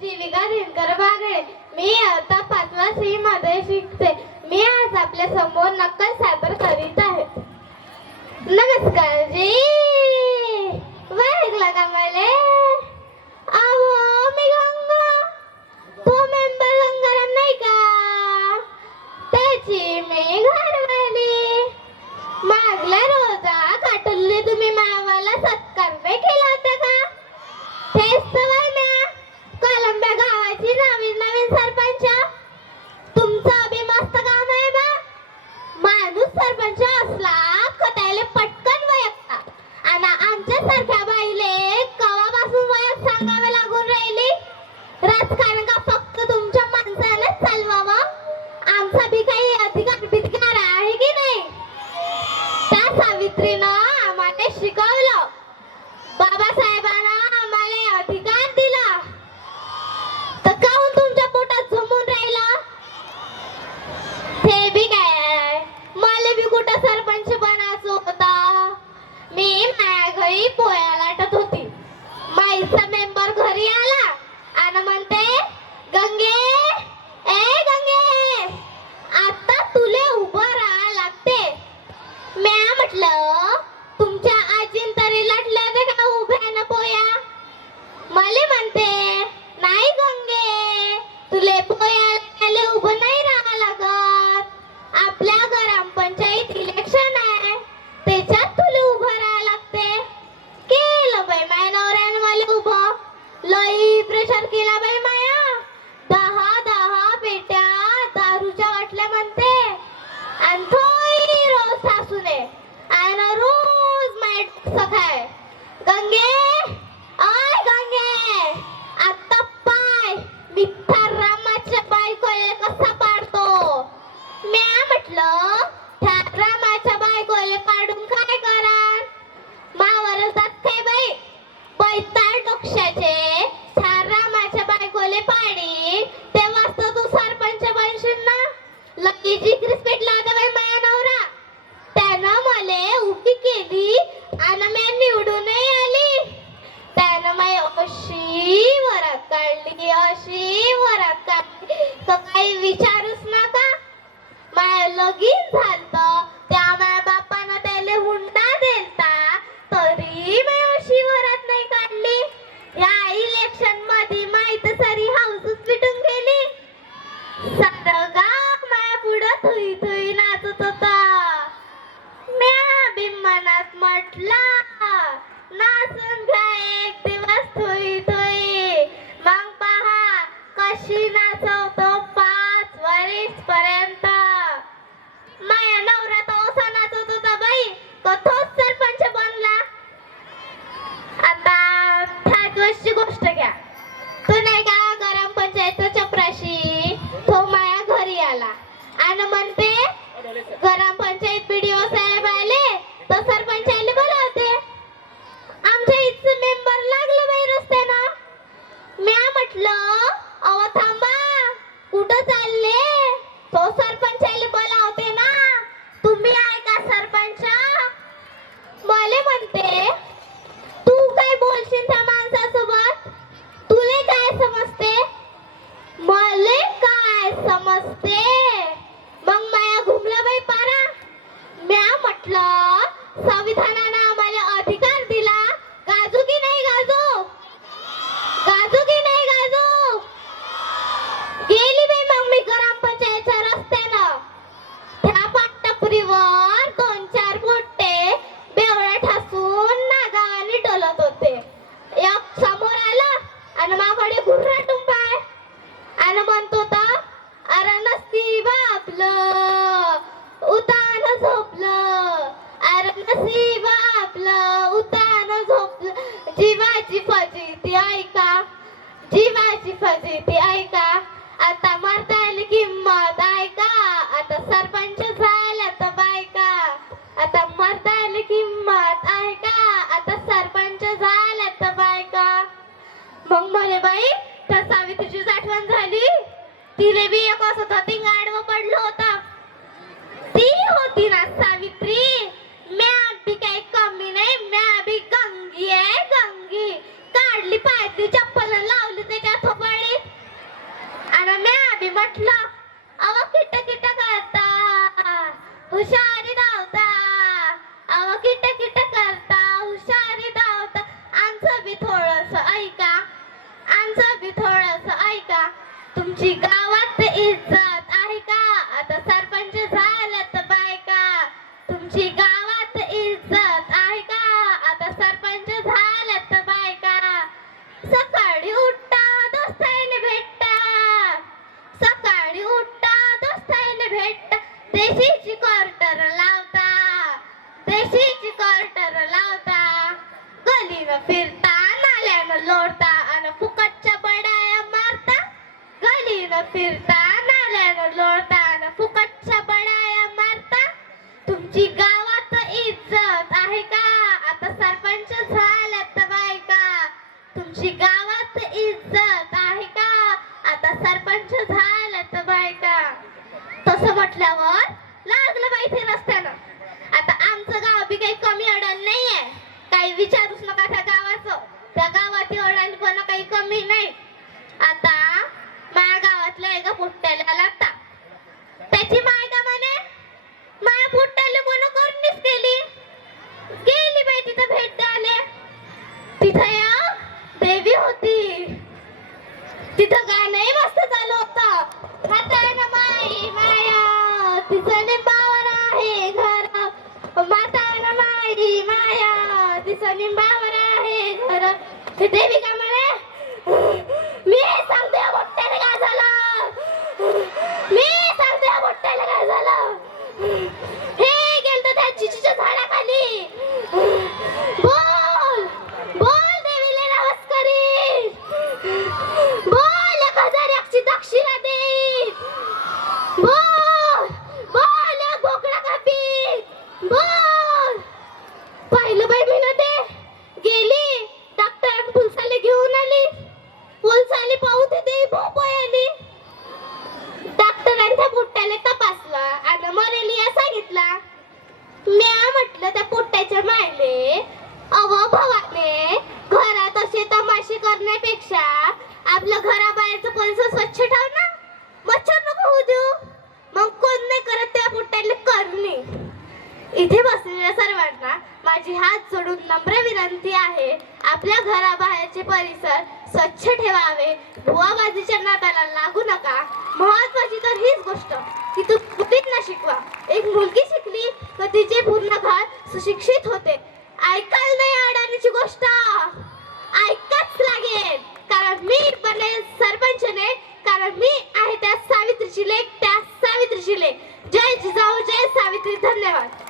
जीविका दिनकर बागडे. मी आता 5वा सी मध्ये शिकते. मी आज आपल्या समोर नक्कल सादर करीत आहे. नमस्कार जी. वाईगला का मले? अहो मी गंगा. तो मेंबर गंगाराम नाही का? त्याची मी घरवाली. मागल्या रोजा काटुल्ली तुम्ही मावाला सत्कार नाही केला होता का? तेच तर कलंब्या गावाची नवीन सरपंच. तुमचं बी मस्त काम आहे बा. माणूस सरपंच असला का त्याला पटकन वयकता. आणि आमच्या सारख्या बाईले कवापासून वयक सांगावे लागून राहिली. राजकारण का फक्त तुमच्या माणसालाच चालवावं? आमचा बी काही अधिकार आहे की नाही? त्या सावित्रीनं आम्हाला शिकवलं. बाबासाहेबांना आम्हाला अधिकार दिला. तर काहून तुमच्या पोटात झुमून राहिलं? ते बी काय मला बी कुठं सरपंच बनायचं होतं. मी माझ्या घरी पोया लाटत होती. माईचा मेंबर घरी आला आणि म्हणते, गंगे ए गंगे आता तुले उभं राहा लागते. म्या म्हटलं तुमच्या आजीन तरी लाटल्या का उभ्या पोया? मला म्हणते, नाही गंगे तुले पोया उभं नाही राहा लागत. आपल्या ग्रामपंचायत इलेक्शन आहे त्याच्यात तुले उभं राहा लागते. केलं बाई माया नवऱ्यानं मला उभं. लई प्रेशर केला बाई माया. 10 पेट्या दारूच्या वाटल्या म्हणते. आणि थोडी रोज सासूने आणि रोज माईट सखाय. गंगे आय गंगे आता पाय मिठ्ठा रामाच्या बायकोले कसा पाडतो. म्या म्हटलं त्या रामाच्या बायकोले पाडून काय कराल? मावर जात काय बाई पैताळ डोक्षाचे. त्या रामाच्या बायकोले पाडी तेव्हाच तर तू सरपंच बनशील ना. लकीची रिस्पेक्ट लावता बाई माया नवरा. त्यानं मले उभी केली आणि मी निवडूनही आली. त्यानं माय अशी वरात काढली, अशी वरात काढली तर काही विचारूच नका. माय लगीन झालं त्या माया बापानं त्याला हुंडा दिलता तरी मी अशी वरात नाही काढली. या इलेक्शन मध्ये माहित सारी हाऊसच पिटून गेली. सारं गाव माया पुढं थुई थुई नाचत होता. म्या बिम्मनात म्हटलं नाचून घ्या एक दिवस थुई थुई. मग पहा कशी नाचवतो 5 वर्ष पर्यंत. माया नवरा तो असा नाचत होता बाई तो तोच सरपंच बनला. आता 8 वर्षाची गोष्ट घ्या. तो नाही का ग्रामपंचायतचा चपराशी तो माया घरी आला आणि म्हणते ग्रामपंचायत बीडीओ साहेब आले तर सरपंचाला बोलावते. आमच्या इथचं मेंबर लागलं बाई रस्त्यानं. म्या म्हटलं अहो थांबा कुठं चालले? तो सरपंचाला बोलावते ना. तुम्ही आहे का सरपंच? मला म्हणते तू काय बोलशील त्या माणसासोबत? तुले काय समजते? मले काय समजते? मग माया घुमला बाई पारा. म्या म्हटलं संविधानानं आम्हाला अधिकार दिला. गाजू की नाही गाजू? गाजू की नाही गाजू? गेली बाई मग मी ग्रामपंचायतच्या रस्त्यानं. त्या पाटटपरीवर 2-4 पोट्टे बेवड्या ठासून नागावानी डोलत होते. एक समोर आला आणि माकडे घुर्राटून पाय आणि म्हणतो तर अरे नसीब आपलं उतान झोपलं. अरे नसीब आपलं उतान झोपलं. जीवाची फजिती ऐका, जीवाची फजिती ऐका. आता मरता आली किंमत ऐका. आता सरपंच झाल्या तर बायका. आता मरता आली किंमत ऐका. आता सरपंच झाल्या तर बायका. मग म्हणे बाई त्या सावित्रीची आठवण झाली. तिले बी एक असं धतिंग आडवं पडलं होतं. ती होती ना सावित्री. म्या बी काही कमी नाही. म्या बी गंगी आहे गंगी. काढली पायातली चप्पल लावली त्याच्या थोबाडी. म्हटलं अव किट किट करता हुशारी धावता अव किट किट करता हुशारी धावता आमचं बी थोडस ऐका आमचं बी थोडस ऐका तुमची गावात इज्जत आहे का आता सरपंच झाल्यात बायका तुमची गावात इज्जत आहे का आता सरपंच झाल्यात बायका सकाळी उठता दोस्ताईने भेटता सकाळी उठता दोस्ताईने भेटता देशीची क्वार्टर लावता देशीची क्वार्टर लावता गलीनं फिरता नाल्यानं लोटता आणि फुकटच्या बडाया मारता गलीनं फिरता नाल्यानं लोटता आणि फुकटच्या बडाया मारता तुमची गावात इज्जत आहे का आता सरपंच झाल्यात बायका तुमची गावात इज्जत आहे का आता सरपंच झाल्यात बायका तसं म्हटल्यावर लागलं बाई ते रस्त्यानं आता आमचं गाव बी काही कमी अडाण नाहीये काही विचारूच नका त्या गावाचं त्या गावाची अडाणपणा काही कमी नाही आता माझ्या गावातल्या एका पोट्ट्याला लागता त्याची माय का म्हणे माझ्या पोट्ट्याला कोण करूनच गेली बाई तिथं भेट द्यायला तिथं एक देवी होती तिथं गाणंही मस्त चालू होतं म्हातारा माई माया तिचं निंबावर आहे घर म्हातारा माई माया तिचं निंबावर आहे घर ते देवी का म्हणे मी सांगते या मोठ्याने काय झालं मी सांगते या मोठ्याने काय झालं हे गेलतं त्या चिचीच्या झाडाखाली बोल बोल देवीले नमस्कारी बोल 1001ची दक्षिणा दे बोल बोल बोकडा कापी बोल पाहिलं बाई मी ना ते गेली डॉक्टरांनी पुलसाले घेऊन आली पुलसाली पाहू ते भोपळ आली डॉक्टरांच्या पोट्ट्याला तपासला आणि मरेलिया सांगितला म्या म्हटलं त्या पोट्ट्याच्या मायले अव भवाने घरात असे तमाशे करण्यापेक्षा आपल्या घराबाहेरचं परिसर स्वच्छ ठेव ना मच्छर नको होऊ देऊ मग कोण नाही करत त्या पोट्ट्याला करणे इथे बसलेल्या सर्वांना माझी हात जोडून नम्र विनंती आहे आपल्या घराबाहेरचे परिसर स्वच्छ ठेवावे भुवाबाजीच्या नादाला लागू नका महत्वाची तर हीच गोष्ट की तू मुलींना शिकवा एक मुलगी शिकली तर तिचे पूर्ण घर सुशिक्षित होते ऐकायला नाही अडाणीची गोष्ट ऐकाच लागेल कारण मी बनेल सरपंचने कारण मी आहे त्या सावित्रीची लेक त्या सावित्रीची लेक जय जिजाऊ जय सावित्री धन्यवाद